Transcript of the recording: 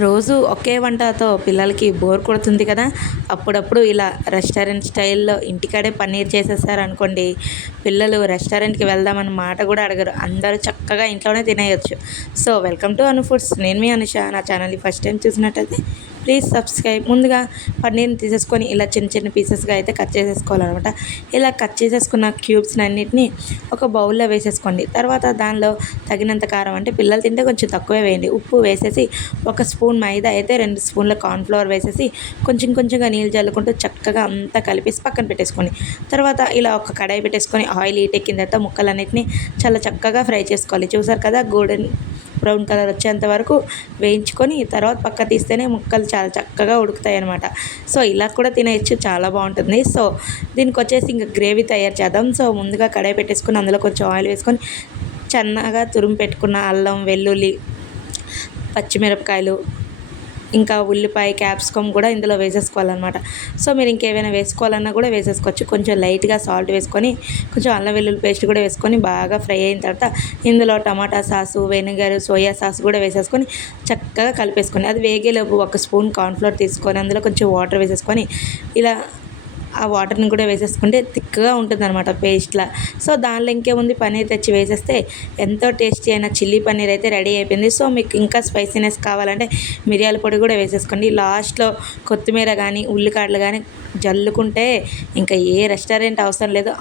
రోజు ఒకే వంటతో పిల్లలకి బోర్ కొడుతుంది కదా. అప్పుడప్పుడు ఇలా రెస్టారెంట్ స్టైల్లో ఇంటికాడే పన్నీర్ చేసేసారనుకోండి, పిల్లలు రెస్టారెంట్కి వెళ్దామని మాట కూడా అడగరు. అందరూ చక్కగా ఇంట్లోనే తినేయొచ్చు. So welcome to Anu foods. నేను మీ అనుష. నా ఛానల్ని ఫస్ట్ టైం చూసినట్టయితే ప్లీజ్ సబ్స్క్రైబ్. ముందుగా పన్నీర్ని తీసేసుకొని ఇలా చిన్న చిన్న పీసెస్గా అయితే కట్ చేసేసుకోవాలన్నమాట. ఇలా కట్ చేసేసుకున్న క్యూబ్స్ అన్నిటిని ఒక బౌల్లో వేసేసుకోండి. తర్వాత దానిలో తగినంత కారం, అంటే పిల్లలు తింటే కొంచెం తక్కువే వేయండి, ఉప్పు వేసేసి, ఒక స్పూన్ మైదా అయితే 2 స్పూన్ల కార్న్ఫ్లవర్ వేసేసి కొంచెం కొంచెంగా నీళ్ళు చల్లుకుంటూ చక్కగా అంతా కలిపేసి పక్కన పెట్టేసుకోండి. తర్వాత ఇలా ఒక కడాయి పెట్టేసుకొని ఆయిల్ హీట్ ఎక్కిన తర్వాత ముక్కలన్నిటిని చాలా చక్కగా ఫ్రై చేసుకోవాలి. చూసారు కదా, గోల్డెన్ బ్రౌన్ కలర్ వచ్చేంత వరకు వేయించుకొని తర్వాత పక్క తీస్తేనే ముక్కలు చాలా చక్కగా ఉడుకుతాయి అన్నమాట. సో ఇలా కూడా తినేయచ్చు, చాలా బాగుంటుంది. సో దీనికి వచ్చేసి ఇంకా గ్రేవీ తయారు చేద్దాం. సో ముందుగా కడాయి పెట్టేసుకొని అందులో కొంచెం ఆయిల్ వేసుకొని సన్నగా తురుము పెట్టుకున్న అల్లం, వెల్లుల్లి, పచ్చిమిరపకాయలు, ఇంకా ఉల్లిపాయ, క్యాప్సికమ్ కూడా ఇందులో వేసేసుకోవాలన్నమాట. సో మీరు ఇంకేమైనా వేసుకోవాలన్నా కూడా వేసేసుకోవచ్చు. కొంచెం లైట్గా సాల్ట్ వేసుకొని కొంచెం అల్లం వెల్లుల్లి పేస్ట్ కూడా వేసుకొని బాగా ఫ్రై అయిన తర్వాత ఇందులో టమాటా సాసు, వెనిగర్, సోయా సాస్ కూడా వేసేసుకొని చక్కగా కలిపేసుకొని, అది వేగేలోపు ఒక స్పూన్ కార్న్ఫ్లోర్ తీసుకొని అందులో కొంచెం వాటర్ వేసేసుకొని ఇలా ఆ వాటర్ని కూడా వేసేసుకుంటే థిక్గా ఉంటుందన్నమాట పేస్ట్లా. సో దానిలో ఇంకేముంది, పన్నీర్ తెచ్చి వేసేస్తే ఎంతో టేస్టీ అయిన చిల్లీ పన్నీర్ అయితే రెడీ అయిపోయింది. సో మీకు ఇంకా స్పైసీనెస్ కావాలంటే మిరియాల పొడి కూడా వేసేసుకోండి. లాస్ట్లో కొత్తిమీర కానీ ఉల్లికాడలు కానీ జల్లుకుంటే ఇంకా ఏ రెస్టారెంట్ అవసరం లేదు.